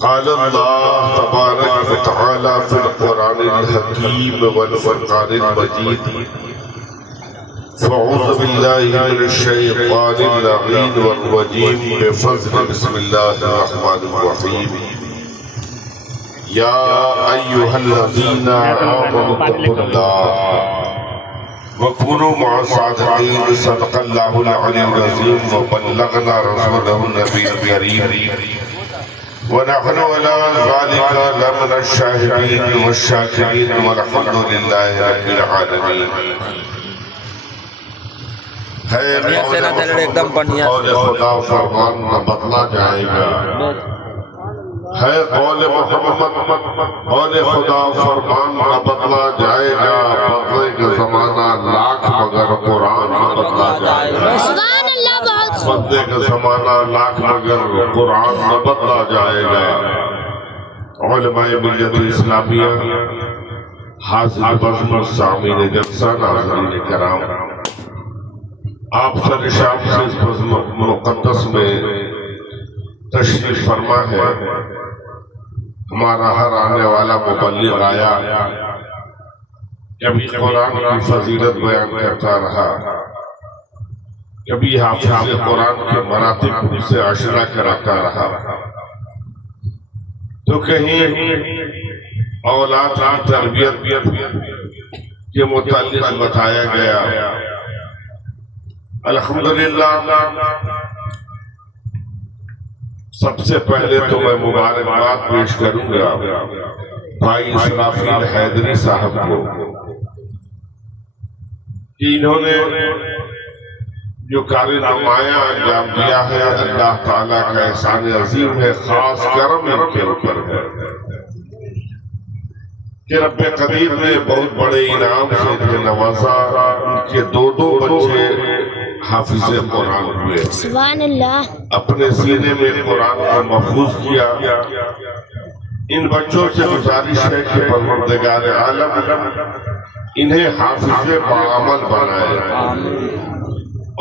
قال اللہ تبارک و تعالی فی القرآن الحکیم والفرقان المجید فاعوذ باللہ من الشیطان اللعین والرجیم بفضل بسم اللہ الرحمن الرحیم یا ایہا الذین آمنوا اتقوا اللہ وَكُونُوا مَعَ الصَّادِقِينَ صدق اللہ العلی العظیم وبلغنا رسولہ النبی الکریم ونحن على ذلك لمن الشاهدين والشاكرين والحمد لله رب العالمين. قول خدا فرمان نہ بدلا جائے گا، ہے قول محمد قول خدا فرمان نہ بدلا جائے گا، بدلے کا زمانہ لاکھ مگر قرآن نہ بدلا جائے گا. بدلے کا زمانہ لاکھ مگر قرآن نہ بدلا جائے گا. علماء ملت اسلامیہ، حاضر بزم سامعین جلسہ، ناظرین کرام، آپ سر شام سے اس بزم مقدس میں تشریف فرما ہے. ہمارا ہر آنے والا مبلغ آیا، کبھی قرآن کی فضیلت بیان کرتا رہا، کبھی حافظ قرآن کے مراتب سے آشنا کراتا رہا، تو کہیں اولاد کی تربیت کے متعلق بتایا گیا. الحمدللہ سب سے پہلے تو میں مبارکباد پیش کروں گا بھائی اسرافیل حیدری صاحب کو کہ انہوں نے جو کارنامہ انجام دیا ہے، اللہ تعالیٰ کا احسان عظیم ہے، خاص کرم ان کے اوپر ہے کہ رب قدیر نے بہت بڑے انعام سے انہیں نوازا. ان کے دو بچے حافظ قرآن ہوئے، سبحان اللہ، اپنے سینے میں قرآن کو محفوظ کیا. ان بچوں سے گزارش ہے کہ پروردگار عالم انہیں حافظ باعمل بنائے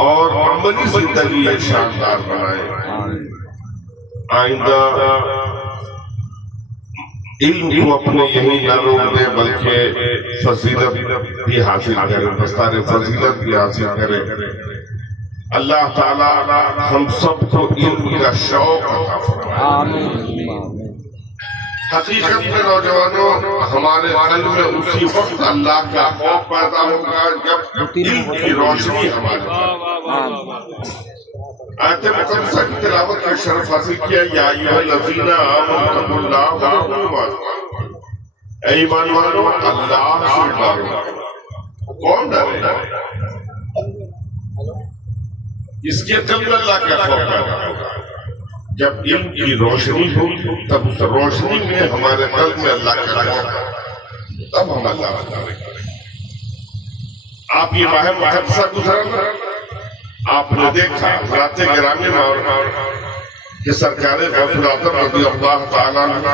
اور عملی زندگی شاندار بنائے. آئندہ علم کو اپنے یہی نہ روک دے بلکہ فضیلت بھی حاصل کرے، دستار فضیلت بھی حاصل کرے. اللہ تعالی ہم سب کو علم کا شوق عطا فرمائے. حقیقت میں نوجوانوں، ہمارے قلب میں اسی وقت اللہ کا خوف پیدا ہوگا جب علم کی روشنی ہمارے آیت مقدسہ کی تلاوت کا شرف حاصل کیا. یا ایھا الذین آمنوا اتقوا اللہ وکونوا مع الصادقین. اے ایمان والو، اللہ سے ڈرو. کون ڈرے؟ اس کے قلب اللہ کا خوف پیدا ہوگا. جب علم کی روشنی ہو تب اس روشنی میں ہمارے قلب میں اللہ کا خوف، تب ہم اللہ کا ڈریں. آپ یہ ماہ مقدسہ گزرا، آپ نے دیکھا رات گرامی میں کہ سرکار غوث اعظم رضی اللہ تعالیٰ عنہ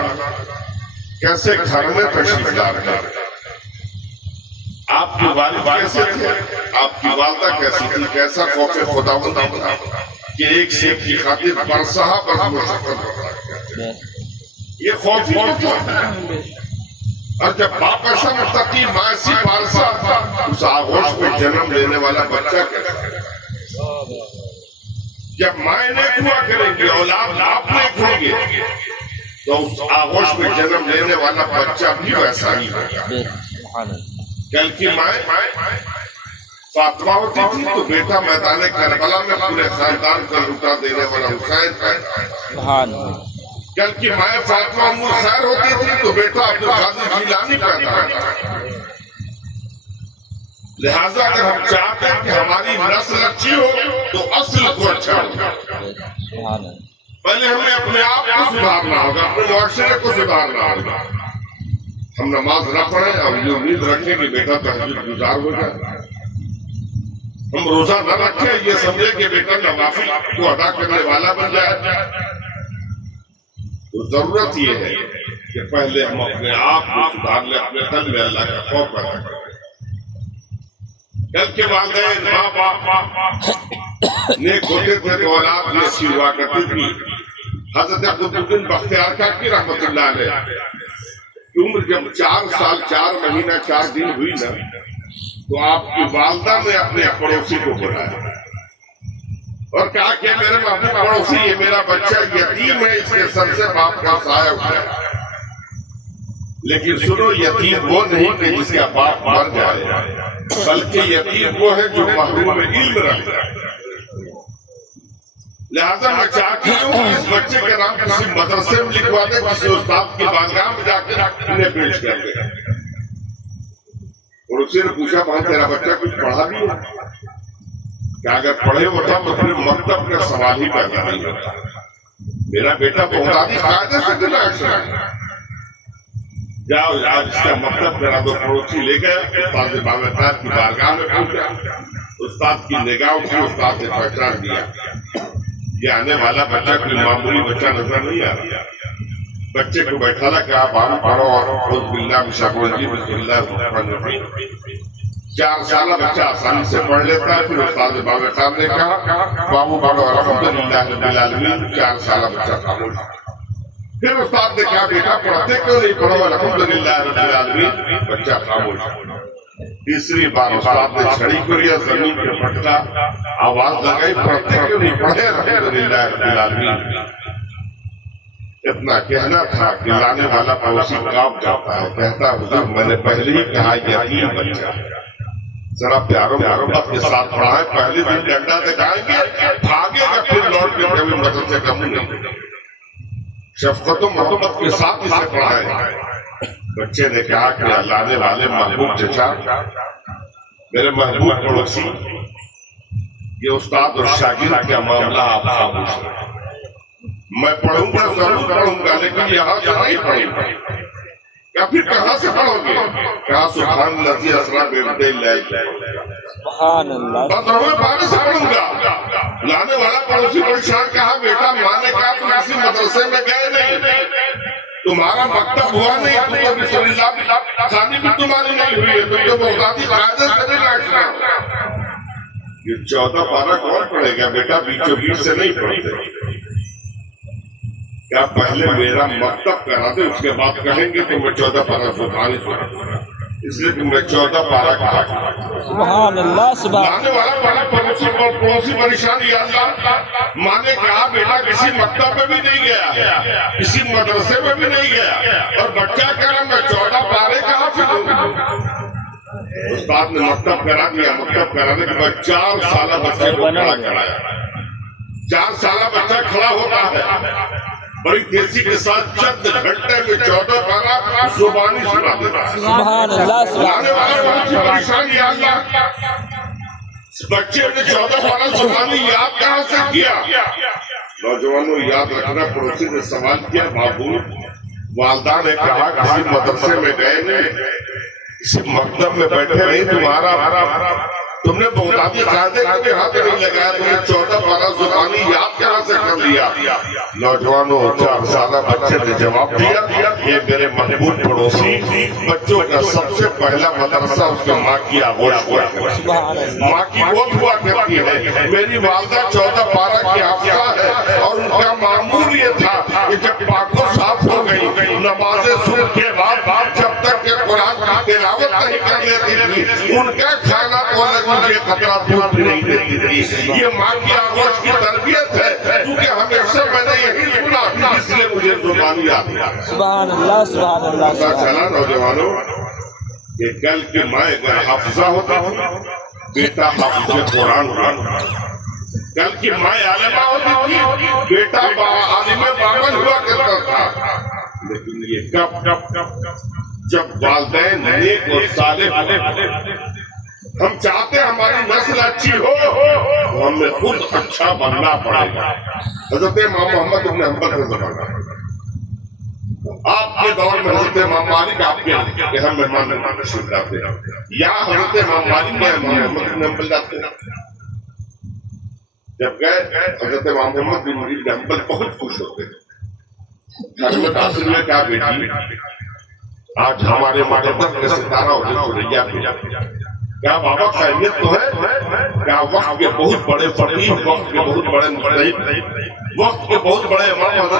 کیسے گھر میں تشریف لا رہے ہیں. آپ کی والد کیسے تھے، آپ کی والدہ کیسی تھی، کیسا خوف خداوند تھا کہ ایک شیخ کی خاطر برسہ پر مشقت ہو رہا ہے. یہ خوف ہی تھا. اور جب باپ ایسا متقی، ماں ایسی پالسا، اس آغوش میں جنم لینے والا بچہ کیسا ہے. جب مائیں نیک ہوا کریں گی، اولاد آپ نیک ہوں گے، تو اس آغوش میں جنم لینے والا بچہ بھی ویسا ہی ہوگا. کل کی مائیں فاطمہ ہوتی تھی تو بیٹا میدان کربلا میں پورے خاندان کو لٹا دینے والا حسین پیدا. کل کی مائیں فاطمہ ام الخیر ہوتی تھی تو بیٹا عبدالقادر جیلانی پیدا ہوتا. لہٰذا اگر ہم چاہتے ہیں کہ ہماری نسل اچھی ہو تو اصل کو اچھا ہوگا. پہلے ہمیں اپنے آپ کو سدھارنا ہوگا، اپنے معاشرے کو سدھارنا ہوگا. ہم نماز نہ پڑھیں، ہم یہ امید رکھیں کہ بیٹا تہجد گزار ہو جائے. ہم روزہ نہ رکھیں، یہ سمجھے کہ بیٹا نوافل کو ادا کرنے والا بن جائے. تو ضرورت یہ ہے کہ پہلے ہم اپنے آپ کو سدھار لیں، اپنے دل میں اللہ کا خوف پیدا کریں. کل کے والدین ماں باپ نیک ہوتے تھے تو اولاد بھی اچھی ہوا کرتی تھی. حضرت قطب بختیار کاکی رحمت اللہ علیہ کی عمر جب 4 سال 4 مہینہ 4 دن ہوئی نا تو آپ کی والدہ نے اپنے پڑوسی کو بلایا اور کہا کہ میرے محبوب پڑوسی یہ میرا بچہ یتیم ہے، اس کے سر سے باپ کا سایہ اٹھا، لیکن سنو یتیم وہ نہیں کہ جس کا باپ مر جائے، بلکہ یتیم وہ ہے جو محروم علم رکھتا ہے۔ لہذا میں چاہتی ہوں کہ اس بچے کا نام کسی مدرسے میں لکھوا دے، کسی استاد کی بارگاہ میں جا کر انہیں پیش کر دے۔ اور اسی نے پوچھا بھائی تیرا بچہ کچھ پڑھا بھی ہے کیا؟ اگر پڑھے ہوتا تو پھر مکتب کا سوال ہی پیدا نہیں ہوتا۔ میرا بیٹا بغدادی قاعدے سے تلاش ہے، جاؤ آج اس کا مکتب کرا دو۔ پڑوسی لے گئے، استاد باوقار کی بارگاہ میں پہنچا، استاد کی نگاہ اٹھی، استاد نے پہچان دیا یہ آنے والا بچہ کوئی معمولی بچہ نظر نہیں آ رہا۔ بچے کو بیٹھالا کہ آپ آن پڑھو اور اعوذ باللہ من الشیطان الرجیم بسم اللہ الرحمن الرحیم۔ 4 سالہ بچہ آسانی سے پڑھ لیتا ہے۔ پھر استاد باوقار نے کہا بابو پڑھو الحمدللہ رب العالمین۔ 4 سالہ بچہ خاموش۔ پھر استاد نے کہا بیٹا پڑھتے کیوں نہیں؟ پڑھو الحمدللہ رب العالمین۔ بچہ خاموش۔ تیسری بار استاد نے چھڑی کو لیا، زمین پہ پٹکا، آواز لگائی پڑھتے کیوں نہیں؟ پڑھے الحمدللہ رب العالمین۔ اتنا کہنا تھا کہ لانے والا پڑوسی کانپ جاتا ہے، کہتا حضور میں نے پہلے ہی کہا یتیم بچہ، ذرا پیاروں محبت کے ساتھ پڑھائیں، پہلے دن ڈنڈا دکھائیں گے بھاگے گا، پھر لوٹ کے کبھی مدد سے کم نہیں۔ شفقت و محبت کے ساتھ اسے پڑھائیں۔ بچے نے کہا کہ لانے والے محبوب چچا، میرے محبوب پڑوسی، یہ استاد اور شاگرد کا معاملہ آپ خاموش رکھیں۔ میں پڑھوں گا ضرور پڑھوں گا، لیکن یہاں سے نہیں پڑھوں گا۔ کیا پھر کہاں سے پڑھو گے؟ کہا سبحان اللہ اسرا بے اللہ، سبحان اللہ، بدروں پانی سے پڑھوں گا۔ لانے والا پڑوسی پریشان، کہا بیٹا ماں نے کہا تم کسی مدرسے میں گئے نہیں، تمہارا مکتب ہوا نہیں، تم تو بسم اللہ خانی بھی تمہاری نہیں ہوئی ہے، تم تو بغدادی قاعدے سے نہیں لائٹنا۔ یہ 14 پارہ کون پڑھے گا بیٹا؟ بیچوں بیچ سے نہیں پڑھتے۔ کیا پہلے میرا مکتب کرا دے، اس کے بعد کہیں گے تو میں 14 پارہ زبانی سنا، اس لیے کہ میں 14 پارہ کہا۔ سبحان اللہ، سبحان لانے والا پڑھا پڑوسی پریشان، یا اللہ ماں نے کہا بیٹا کسی مکتب میں بھی نہیں گیا، کسی مدرسے میں بھی نہیں گیا، اور بچہ کہہ رہا میں 14 پارے کہاں سے دوں گا؟ استاد نے مکتب کرا دیا۔ مکتب کرانے کے بعد 4 سالہ بچے کو کھڑا کرایا۔ 4 سالہ بچہ کھڑا ہوتا ہے، بڑی تیزی کے ساتھ چند گھنٹے میں 14 پارہ زبانی سنا دیتا ہے۔ سبحان اللہ، سبحان لانے والا پڑوسی پریشان، یا اللہ بچے نے 14 پارہ زبانی یاد کہاں سے کیا؟ نوجوانوں یاد رکھنا، پڑوسی نے سوال کیا بابو والدہ نے کہا کسی مدرسے میں گئے نہیں، کسی مکتب میں بیٹھے نہیں، تم نے بغدادی قاعدے کو بھی ہاتھ نہیں لگایا، تم نے 14 پارہ زبانی یاد کہاں سے کر لیا؟ نوجوانوں 4 سالہ بچے نے جواب دیا یہ میرے محبوب پڑوسی بچوں کا سب سے پہلا مدرسہ اس کے ماں کی آغوش ہوا کرتی ہے، ماں کی گود ہوا کرتی ہے۔ میری والدہ 14 پارہ کی حافظہ ہے، اور ان کا معمول یہ تھا کہ جب پاک و صاف ہو گئی، نماز صبح کے بعد جب تک کہ قرآن کی تلاوت نہیں کر لیتی تھی، ان کا کھانا کو مجھے خطرہ دودھ نہیں دیتی تھی۔ یہ ماں کی آغوش کی تربیت ہے، کیونکہ ہمیشہ میں نے یہی سنا، اس لیے مجھے زبانی آتی ہے۔ سبحان اللہ، سبحان اللہ۔ پتا چلا نوجوانوں کہ کل کی ماں اگر حافظہ ہوتا بیٹا حافظ قرآن ہوتا، کل کی ماں عالمہ ہوتی تھی، بیٹا عالم باغن ہوا کرتا تھا۔ لیکن یہ کب جب والدین نیک اور صالح، ہم چاہتے ہیں ہماری نسل اچھی ہو تو ہمیں خود اچھا بننا پڑے گا۔ حضرت امام محمد بن حنبل کا زمانہ، آپ کے دور میں حضرت امام مالک آپ کے اہم مہمان تشریف لاتے ہیں، یا حضرت امام مالک کے امام محمد بن حنبل لاتے ہیں۔ جب گئے حضرت امام محمد بن حنبل بہت خوش ہوتے ہیں، گھر میں داخل میں کہا بیٹی آج ہمارے مقدم کے ستارہ ہوتے سوریا پہ، کیا بابا خیریت تو ہے؟ کیا وقت کے بہت بڑے فقیر، وقت کے بہت بڑے مجتہد وقت کے بہت بڑے امام حضرت